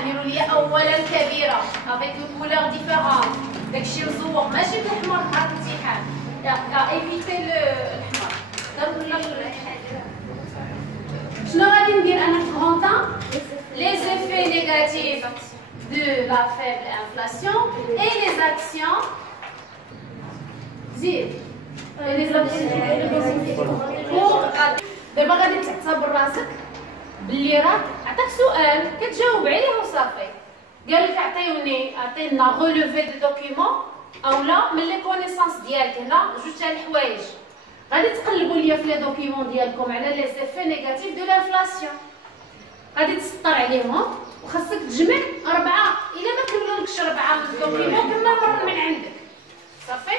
نديروا لي اولا كبيره افيك لو كولور ديفيرون داكشي مزوق ماشي بالاحمر بحال الامتحان يا ايفيتي الاحمر ضرب ولا شنو غادي ندير انا في غونطان لي زيفي نيجاتيف de la faible inflation et les actions زيد دابا غادي تعتبر راسك باللي راك عطاك سؤال كتجاوب عليه وصافي قال لك عطينا غولوفي دو دوكيومون اولا من لي كونيسونس ديالك هنا جوج تاع الحوايج غادي تقلبوا ليا في لي دوكيومون ديالكم على لي زيفي نيجاتيف دو لانفلاسيون غادي تسطر عليهم وخاصك تجمع 4 الا ما كملولكش 4 من الدوكيومون كمل مره من عندك صافي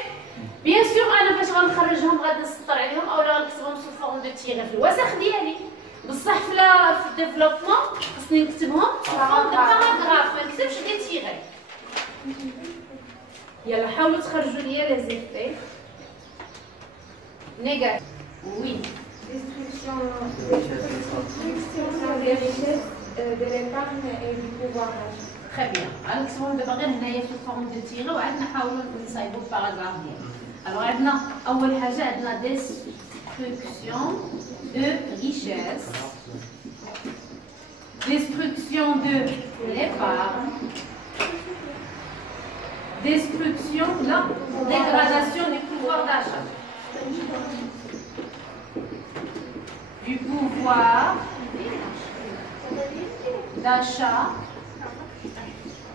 بيان سور انا فاش غنخرجهم غادي نسطر عليهم اولا غنكتبهم سو فورم دو تيغي في الوسخ ديالي بصح في الديفلوبمون خصني نكتبهم فورم دو باراغراف ما نكتبش دي تيغي يلا حاولوا تخرجوا ليا لي زيفي نيجاتيف وي Destruction des richesses, de l'épargne et du pouvoir d'achat. Très bien. غنكتبهم دابا غير هنايا في فورم دو تيغي وعاد نحاولوا نصايبوا الباراغراف ديالنا. الوغ عندنا اول حاجه عندنا destruction de richesse, destruction de l'épargne, destruction la dégradation du pouvoir d'achat. Du pouvoir d'achat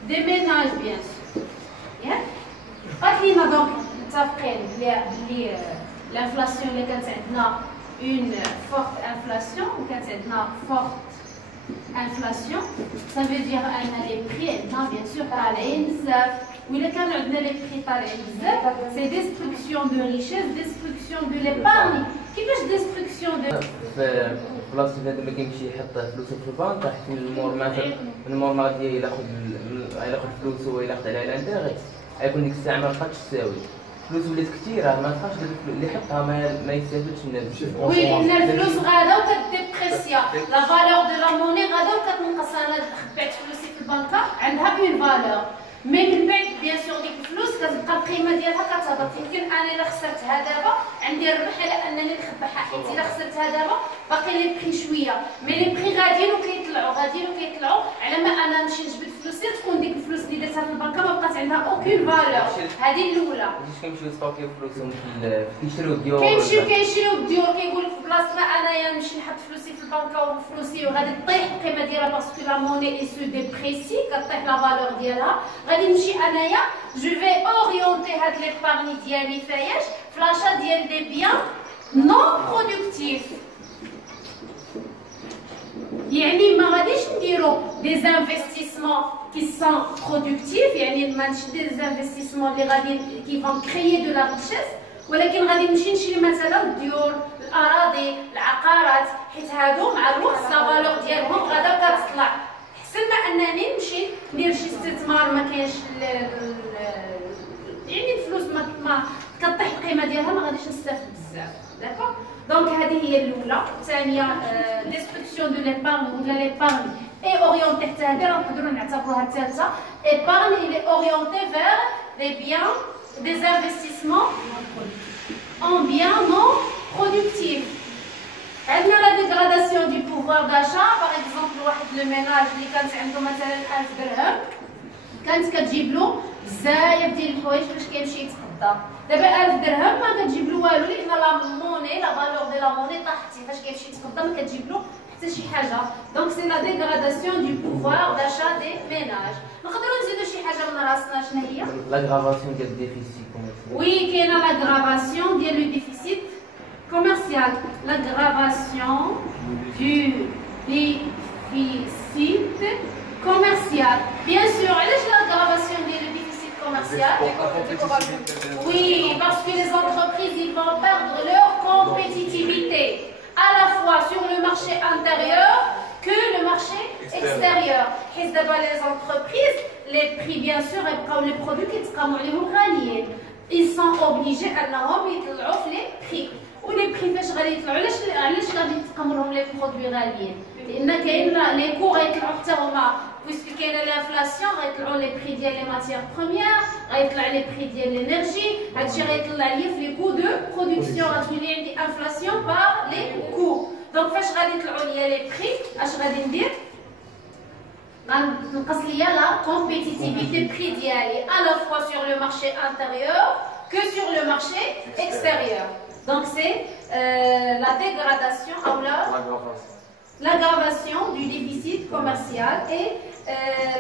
des ménages bien sûr. Yeah? قاتلينا دونك متفقين بلي l'inflation اللي كانت عندنا une forte inflation وكانت عندنا forte inflation ça veut dire ان les prix عندنا bien sûr طالعين بزاف وإلا كانوا عندنا les prix طالعين بزاف c'est destruction de richesse destruction de l'épargne كيفاش destruction de في بلاصه هذا اللي كيمشي يحط فلوسه في البنك راح يكون المور مثلا المور غادي ياخذ فلوسه وياخذ عليها الانتيغي غيكون ديك الساعه ما بقاتش تساوي فلوس ولات كثيره ما تبقاش اللي يحطها ما يستافدش منها وي لان الفلوس غادا وكتديبريسيا لا فالور دو لا موني غادا وكتنقص انا خبعت فلوسي في البنكه عندها اون فالور مي من بعد بيان سور ديك الفلوس كتبقى القيمه ديالها كتهبط يمكن انا الا خسرتها دابا عندي الربح على انني نخبعها حيت الا خسرتها دابا باقي لي بري شويه مي لي بري غاديين وكيطلعوا على ما انا نمشي نجبد فلوسي تكون ديك الفلوس اللي درتها في البنكه ما بقات عندها اوكين فالور هذه الاولى كيمشيو يستوكيو فلوسهم كيشريو الديور كيشريو الديور كيقول لك في بلاصتنا انايا نمشي نحط فلوسي في البنكه وفلوسي وغادي تطيح القيمه ديالها باسكو لا موني اي سو ديبريسي كطيح لا فالور ديالها غادي نمشي انايا جو في اورينتي هاد ليبارني ديالي فاياش في لاشا ديال دي بيان نون برودكتيف يعني ما غاديش نديرو دي انفستيسمون كي سون برودكتيف يعني ماشي دي انفستيسمون اللي غادي كي فون كريي دو لا ريشيس ولكن غادي نمشي نشري مثلا الديور الاراضي العقارات حيت هادو مع الوقت لا فالور ديالهم غادا كتطلع احسن ما انني نمشي ندير شي استثمار ما كاينش يعني الفلوس ما كطيح القيمه ديالها ما غاديش نستافد بزاف داكوغ دونك هذه هي الاولى الثانيه ديستركسيون دو ليبارن ولا ليبارن اي اورينتي حتى هذه راه نقدروا نعتبروها الثالثه ايبارن الي اورينتي فير دي بيان دي انفستيسمون en biens non productifs. عندنا لا ديغراداسيون دي بوفوار داشا باغ اكزومبل واحد لو ميناج اللي كانت عنده مثلا 1000 درهم كانت كتجيب له بزاف ديال الحوايج باش كيمشي يتقضى دابا 1000 درهم ما كتجيب له والو لان لا موني لا فالور دو لا موني طاحت فاش كيمشي يتقضى ما كتجيب له حتى شي حاجه دونك سي لا ديغراداسيون دو بوفوار داشا دي ميناج نقدروا نزيدوا شي حاجه من راسنا شنو هي لاغرافاسيون ديال الديفيسيت كوميرسيال وي كاينه لاغرافاسيون ديال لو ديفيسيت commercial, l'aggravation du déficit commercial. Bien sûr, l'aggravation du déficit commercial. Oui, parce que les entreprises ils vont perdre leur compétitivité, à la fois sur le marché intérieur que le marché extérieur. Et d'abord les entreprises, les prix bien sûr, les produits qui sont ils sont obligés à les prix. ولي بري فاش غادي يطلعوا. علاش غادي تقمرهم لي برودوي غاليين؟ لان كاين لي كو غيطلعوا حتى هما بويسكو كاينه لانفلاسيون، غيطلعوا لي بري ديال لي ماتيير بروميير، غيطلع لي بري ديال لينيرجي، هادشي غيطلع ليا في لي كو دو برودكسيون، غتولي عندي انفلاسيون بار لي كو. دونك فاش غادي يطلعوا ليا لي بري اش غادي ندير؟ غنقص ليا لا كومبيتيتيفيتي بري ديالي à la fois sur le marché intérieur que sur le marché extérieur. Donc c'est la dégradation ou l'aggravation du déficit commercial et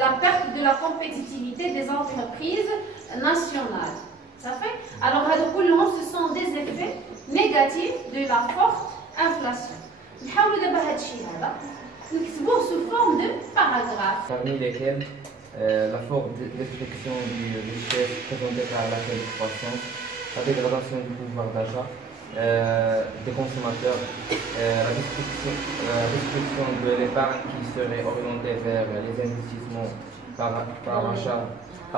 la perte de la compétitivité des entreprises nationales. Ça fait? Alors ce sont des effets négatifs de la forte inflation. نحاولوا دابا هذا الشيء هذا نكتبوه sous forme de paragraphe. Parmi lesquels la forte destruction du richesse présentée par la faible croissance, la dégradation du pouvoir d'achat des consommateurs, la destruction de l'épargne qui serait orientée vers les investissements par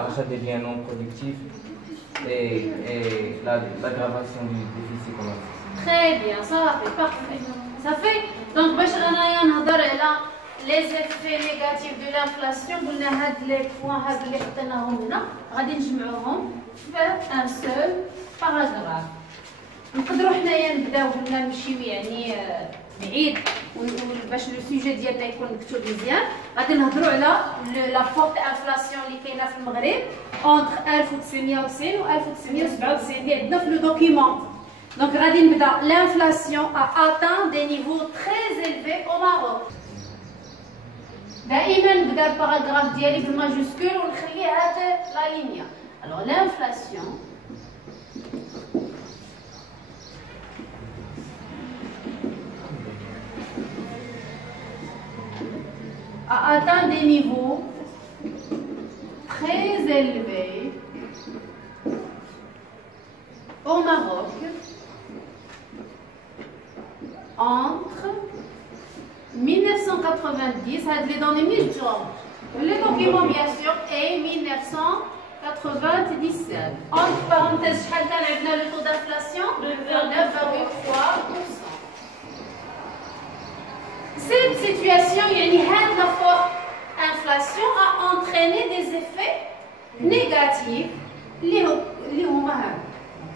achat des biens non productifs et l'aggravation du déficit commercial. Très bien, ça va fait, parfait. Ça fait, donc باش انايا نهضر على les effets négatifs de l'inflation قلنا هاد les points هاد اللي حطيناهم هنا غادي نجمعوهم في un seul paragraphe. نقدروا حنايا نبداو قلنا نمشيو يعني بعيد باش لو سوجي ديالنا يكون مكتوب مزيان. غادي نهضروا على لا فورت انفلاسيون اللي كاينه في المغرب entre 1990 و 1997 اللي عندنا في لو دوكيمون. Donc, l'inflation a atteint des niveaux très élevés au Maroc. دائما نبدا الباراغراف ديالي بالماجوسكول ونخلي هاد لا لينيا. Alors l'inflation a atteint des niveaux très élevés au Maroc entre 1990, les données mises le document bien sûr, et 1997. Entre parenthèses, le taux d'inflation de 9,3%. Cette situation, la forte inflation a entraîné des effets négatifs.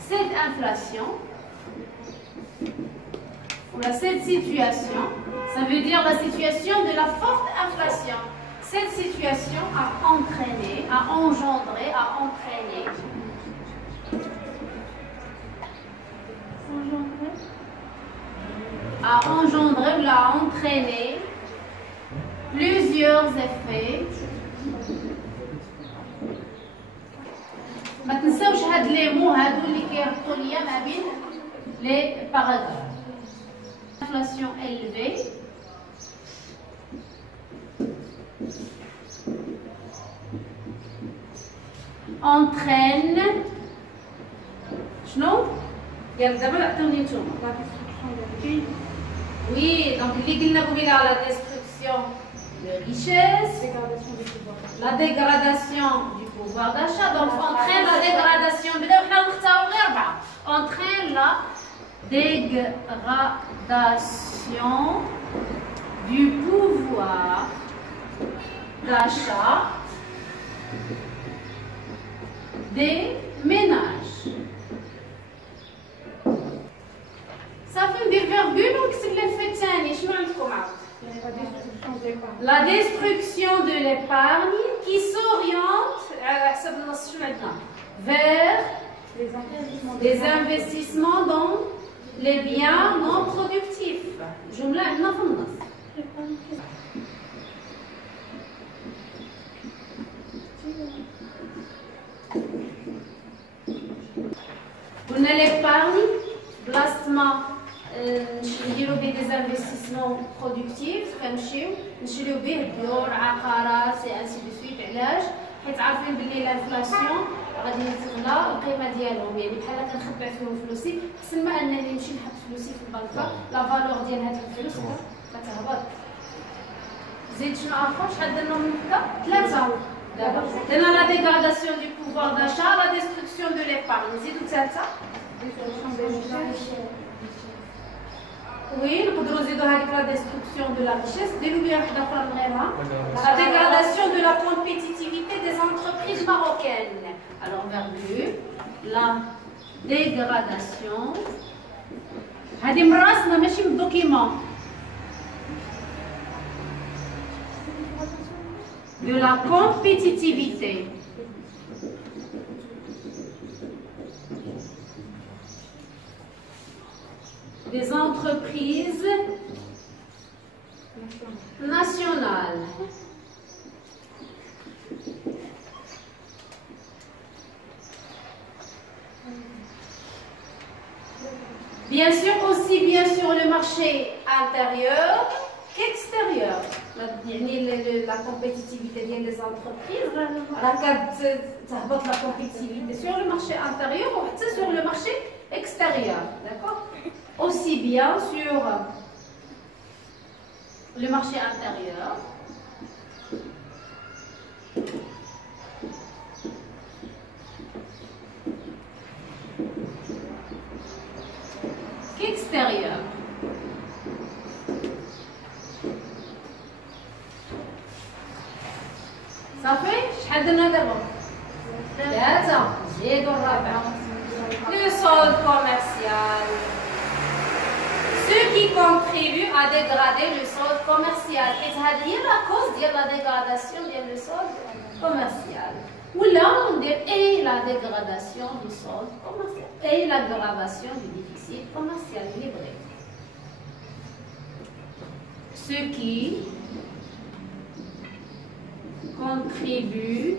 Cette inflation, cette situation, ça veut dire la situation de la forte inflation. Cette situation a entraîné plusieurs effets. ما تنساوش هاد لي مو هادو اللي كيربطوا ليا ما بين لي باراغراف. Inflation élevée entraîne شنو؟ يلا دابا عطيوني نتوما. Oui, donc اللي قلنا قبيله على la destruction de richesse, la dégradation du pouvoir d'achat, donc entraîne la dégradation. بداو حنا نختاروا غير 4. Entraîne la dégradation du pouvoir d'achat des ménages. صافي ندير فيرغول ونكتب l'effet الثاني. شنو عندكم عاود؟ La destruction de l'épargne qui s'oriente على حسب النص شنو عندنا؟ vers les investissements dans les biens non productifs. جملة عندنا في النص. قلنا l'épargne بلاصتما نديرو به des investissements productifs كنمشيو نشريو به ديور عقارات سي انسي دو سويت. علاش؟ حيت عارفين بلي لانفلاسيون غادي تغلى القيمه ديالهم، يعني بحال كنخبع فيهم فلوسي احسن ما انني نمشي نحط فلوسي في البنكه لا فالور ديال هاد الفلوس كتهبط. زيد شنو اخر شحال درنا من هكا؟ 3. دابا درنا لا ديغراداسيون دو بوفوار داشا، لا ديستركسيون دو ليبارن. نزيدو 3 Oui, nous pouvons dire la destruction de la richesse, la dégradation de la compétitivité des entreprises marocaines. Alors, virgule, la dégradation. هذه من راسنا ماشي من الدوكيمون. De la compétitivité. Des entreprises nationales. Bien sûr, aussi bien sur le marché intérieur qu'extérieur. La compétitivité des entreprises, la compétitivité sur le marché intérieur ou sur le marché extérieur. D'accord? Aussi bien sur le marché intérieur qu'extérieur. صافي شحال درنا دابا 3 زيدوا الرابع le solde commercial, ce qui contribue à dégrader le solde commercial. Et c'est la cause de la dégradation du solde commercial. Ou là on dit et la dégradation du solde commercial et l'aggravation du déficit commercial livré. Ce qui contribue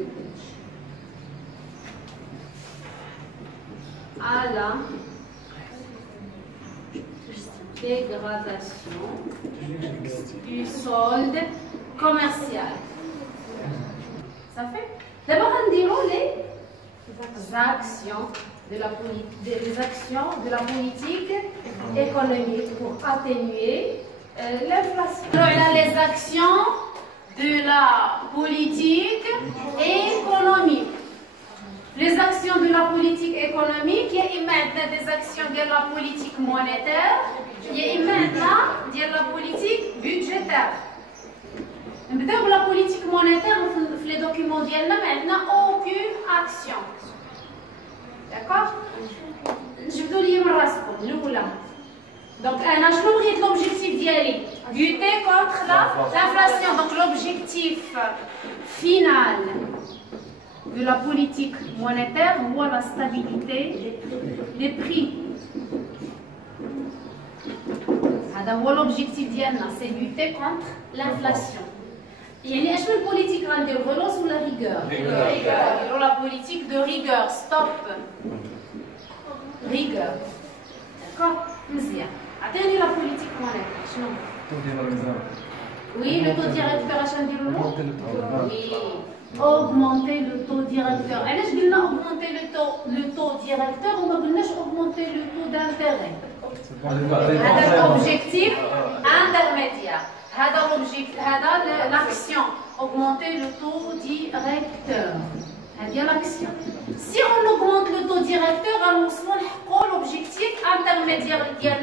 à la dégradation du solde commercial. Ça fait? D'abord, on dira les actions de la politique économique pour atténuer l'inflation. Les actions de la politique économique. Les actions de la politique économique, il y a maintenant des actions de la politique monétaire, il y a maintenant de la politique budgétaire. Dans la politique monétaire, dans les documents, il n'y a aucune action. D'accord? Je vais vous dire donc, l'objectif d'y aller, lutter contre l'inflation. Donc, l'objectif final de la politique monétaire ou la stabilité des prix. C'est l'objectif d'Yana, c'est lutter contre l'inflation. Il y a une politique de relance ou la rigueur? La politique de rigueur, stop. Rigueur. D'accord? Mzia. Attendez la politique monétaire. Oui, le taux directeur, oui. Augmenter le taux directeur. Alors, je dis augmenter le taux directeur ou augmenter le taux d'intérêt. C'est l'objectif intermédiaire. C'est l'action. Augmenter le taux directeur. C'est l'action. Si on augmente le taux directeur, on a l'objectif intermédiaire qui est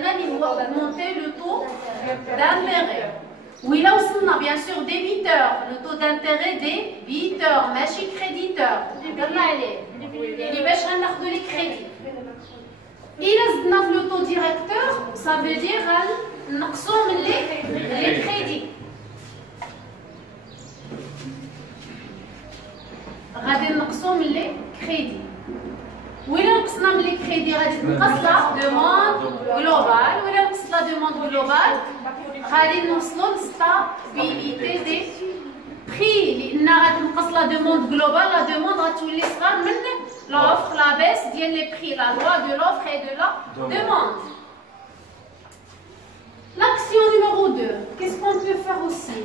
augmenter le taux d'intérêt. Oui, là aussi, on a bien sûr débiteur, le taux d'intérêt des débiteurs, mais créditeurs. Il y les crédits. Et là, le taux directeur, ça veut dire les crédits. غادي نقصوا من لي كريدي وإلا نقصنا من لي كريدي غادي تنقص لا دوموند جلوبال وإلا نقص لا دوموند جلوبال غادي نوصلوا لستابيليتي دي بري لأن غادي تنقص لا دوموند جلوبال لا دوموند غتولي صغار من l'offre la baisse ديال لي بري la loi de l'offre et de la demande. L'action numéro 2, qu'est-ce qu'on peut faire aussi?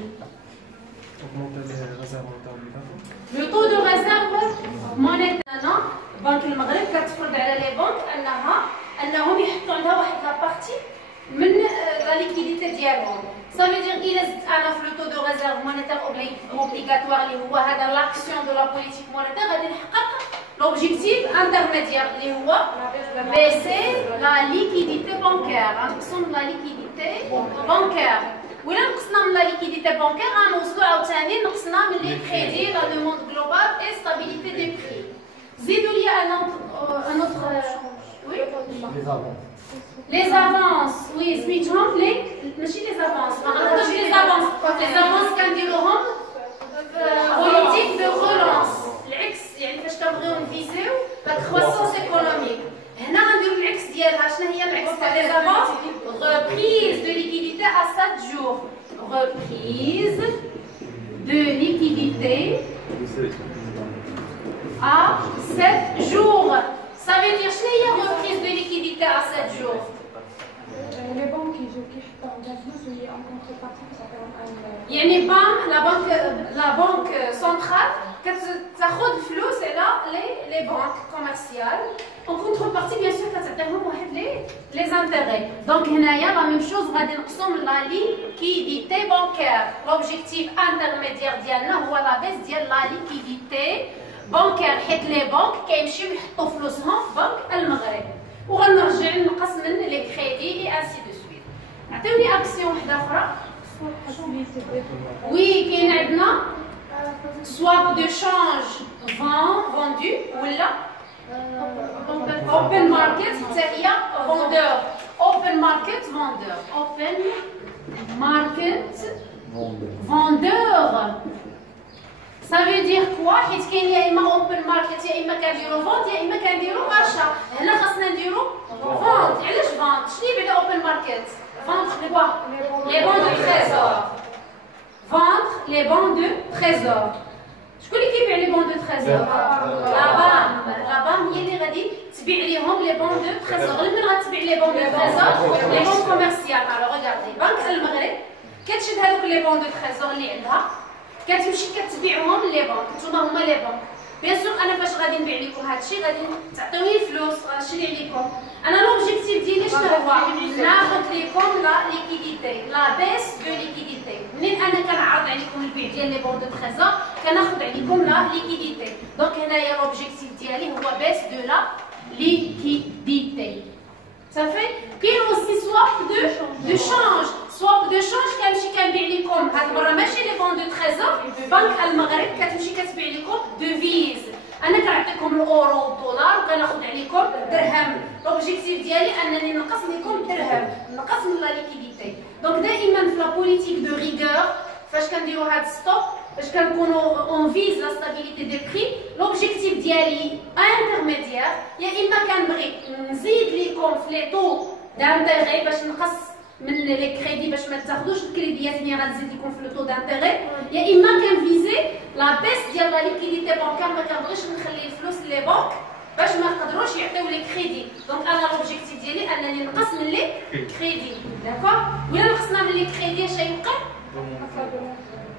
Augmenter les réserves monétaires. Le taux de réserve monétaire. بنك المغرب كتفرض على لي بنك انهم يحطوا عندها واحد لابارتي من لا ليكيديتي ديالهم. Ça veut dire il est انا في le taux de réserve monétaire obligatoire اللي هو هذا l'action de la politique monétaire غادي نحقق l'objectif intermédiaire اللي هو baisser la liquidité bancaire. نقصوا la liquidité بانكير. ولا نقصنا من لا ليكيديتي بانكير غنوصلوا عاوتاني نقصنا من لي كريدي لا دوموند جلوبال اي ستابيليتي دي بري. زيدوا لي ان اوتر وي لي زافونس. وي سميتهم لي ماشي لي زافونس ما غنهضرش لي زافونس. لي زافونس كنديروهم بوليتيك دو رولونس العكس، يعني فاش كنبغيو نفيزيو لا كرواسونس ايكونوميك. هنا غنديرو العكس ديالها. شنو هي العكس تاع لي زافونس؟ reprise de liquidité à 7 jours. Reprise de liquidité à 7 jours. Ça veut dire شنو هي reprise de liquidité à 7 jours؟ Les banques qui يحطوا فلوس وهي en contrepartie تعطيهم يعني بام لا بنك سنترال كتاخذ فلوس على لي بنك كوميرسيال en contrepartie bien sûr كتعطيهم واحد لي زانتيغي. دونك هنايا لا ميم شوز غادي نقصوا من لا ليكيديتي بانكير. لوبجيكتيف انترميديير ديالنا هو لا بيس ديال لا ليكيديتي بانكير، حيت لي بنك كيمشيو يحطوا فلوسهم في بنك المغرب وغنرجع نقص من لي كريدي اي انسي دو سويت. عطيوني اكسيون وحده اخرى. وي كاين عندنا swap de change vendu ولا open market حتى هي vendeur. open market vendeur. open market vendeur. ça veut dire quoi؟ حيت كاين يا اما open market يا اما كنديرو vente يا اما كنديرو achat. هنا خاصنا نديرو vente. علاش vente؟ شنو يبيع open market؟ vendre quoi؟ les bons de trésor. vendre les bons de trésor. شكون اللي كيبيع لي بون دو تريزور؟ لا بام هي اللي غادي تبيع ليهم لي بون دو تريزور. من غتبيع لي بون دو تريزور؟ لي بون كوميرسيال. الوغ ريغاردي بنك المغرب كتشد هذوك لي بون دو تريزور اللي عندها كتمشي كتبيعهم لي بنك. نتوما هما لي بنك. بيان سور انا فاش غادي نبيع لكم هادشي غادي تعطيوني الفلوس غنشري عليكم. انا لوبجيكتيف ديالي شنو هو؟ ناخذ لكم لا ليكيديتي لا بيس دو ليكيديتي. منين انا كنعرض عليكم البيع ديال لي بون دو تريزور كناخذ عليكم لا ليكيديتي. دونك هنايا لوبجيكتيف ديالي هو بيس دو لا ليكيديتي. صافي. كاين اوسي سواب دو شانج. سواب دو شانج كنمشي كنبيع لكم هاد المره ماشي لي بون دو تريزور، بنك المغرب كتمشي كتبيع لكم دوفيز. انا كنعطيكم الاورو والدولار وكناخذ عليكم درهم. لوبجيكتيف ديالي انني نقص لكم درهم، نقص من لا ليكيديتي. دونك دائما في لا بوليتيك دو ريغور فاش كنديروا هاد ستوب باش كنكونوا اون فيز لا ستابيليتي دي بري، لوبجيكتيف ديالي انترميديير يا اما كنبغي نزيد لكم في لي طو دانتيغي باش نقص من لي كريدي باش ما تاخذوش الكريديات ملي غنزيد لكم في لو طو دانتيغي، يا اما كنفيزي لا بيس ديال لا ليكيديتي بانكير. ما كنبغيش نخلي الفلوس لي بنك باش ما يقدروش يعطيو لي كريدي. دونك انا لوبجيكتيف ديالي انني نقص من لي كريدي. داكور. ولا نقصنا من لي كريدي اش يبقى؟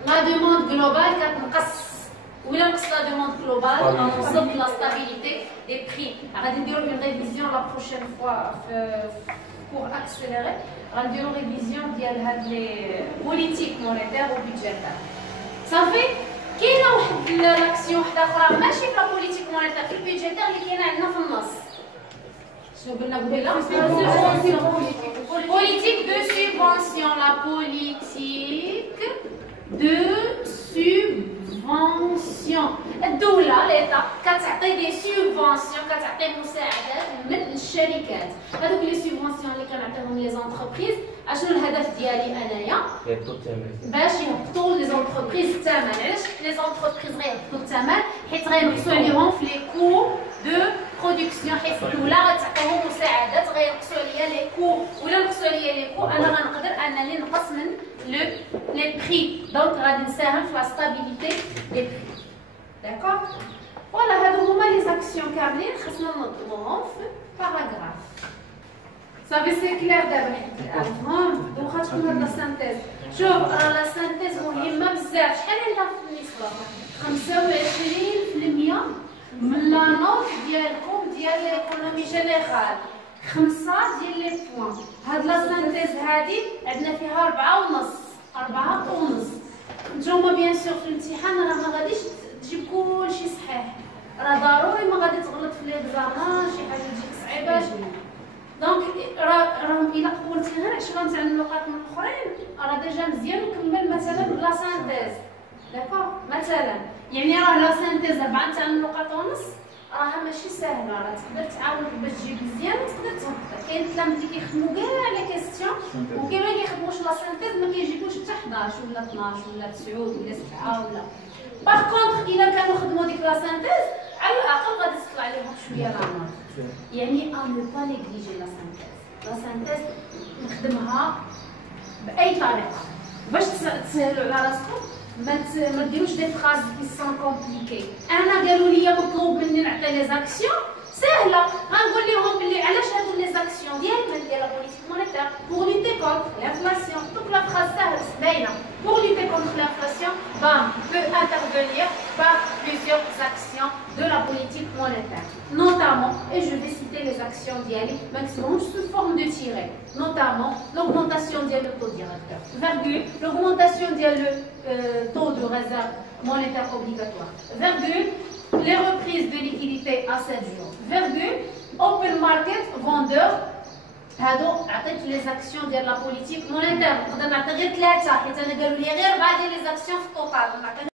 لا دوموند جلوبال كتنقص. ولا نقص لا دوموند جلوبال غنوصل لا ستابيليتي دي بري. غادي نديرو اون ريفيزيون لا بروشين فوا في كور اكسيليري. غنديرو ريفيزيون ديال هاد لي بوليتيك مونيتير و بيدجيتير. صافي. كاينه واحد لاكسيون وحده اخرى ماشي في لا بوليتيك مونيتير في البيدجيتير اللي كاينه عندنا في النص. شنو قلنا قبيله؟ بوليتيك دو سوبونسيون. لا بوليتيك دو سوبونسيون. الدولة ليتا كتعطي دي سوبونسيون، كتعطي مساعدات من الشركات. هذوك لي سوبونسيون اللي كنعطيهم لي زونتربريز اشنو الهدف ديالي انايا؟ باش يهبطوا لي زونتربريز الثمن. علاش لي زونتربريز غيهبطوا الثمن؟ حيت غينقصوا عليهم في لي كو دو برودكسيون. حيت الدولة غتعطيهم مساعدات غينقصوا عليا لي كو. ولا نقصوا عليا لي كو انا غنقدر انني نقص من لي بري. دونك غادي نساهم في لا ستابيليتي دي بري. داكور. فوالا هادو هما لي زاكسيون كاملين خاصنا ننظموهم في باراغراف. صافي سي كلير دابا فهم. واخا تكون هاد لا سانتيز. شوف لا سانتيز مهمه بزاف. شحال عندها في النسبه؟ 25% من لا نوت ديالكم ديال ليكونومي جينيرال. 5 ديال لي بوان. هاد لا سانتيز هادي عندنا فيها 4.5. نتوما بيان سور في الامتحان راه ما غاديش تجيب كلشي صحيح، راه ضروري ما غادي تغلط في ليكزامان شي حاجه تجيك صعيبه. دونك راهم الا قولتي غير 10 تاع النقاط الاخرين راه ديجا مزيان نكمل مثلا لا سانتيز. داكوغ مثلا يعني راه لا سانتيز 4 تاع النقاط ونص راها ماشي ساهله، راه تقدر تعاود باش تجيب مزيان وتقدر تهبط. كاين التلاميذ اللي كيخدموا كاع لي كيستيون وكاين ما كيخدموش لا سانتيز ما كيجيبوش حتى 11 ولا 12 ولا 9 ولا 7 ولا. باغ كونطخ الا كانوا خدموا ديك لا سانتيز على الاقل غادي تطلع لهم شويه لا نوت. يعني ان نو با نيغليجي لا سانتيز. لا سانتيز نخدمها باي طريقه باش تسهلوا على راسكم. ما ديروش دي فراز كي سون كومبليكي. انا قالوا لي مطلوب مني نعطي لي زاكسيون سهله، غنقول لهم بلي علاش هادو لي زاكسيون ديال لا بوليتيك مونيتير بور لوتي كونتر لانفلاسيون. دوك لا فراز ساهله باينه بور لوتي كونتر لانفلاسيون بام peut intervenir par plusieurs actions de la politique monétaire, notamment, et je vais citer les actions d'IALI maximum sous forme de tiret, notamment l'augmentation du taux directeur, virgule, l'augmentation du taux de réserve monétaire obligatoire, virgule, les reprises de liquidité à 7 jours, virgule, open market vendeur. هادو عطيت لي زاكسيون ديال لا بوليتيك مونيتير. نقدر نعطي غير 3 حيت انا قالوا لي غير 4 ديال لي زاكسيون في الطوطال.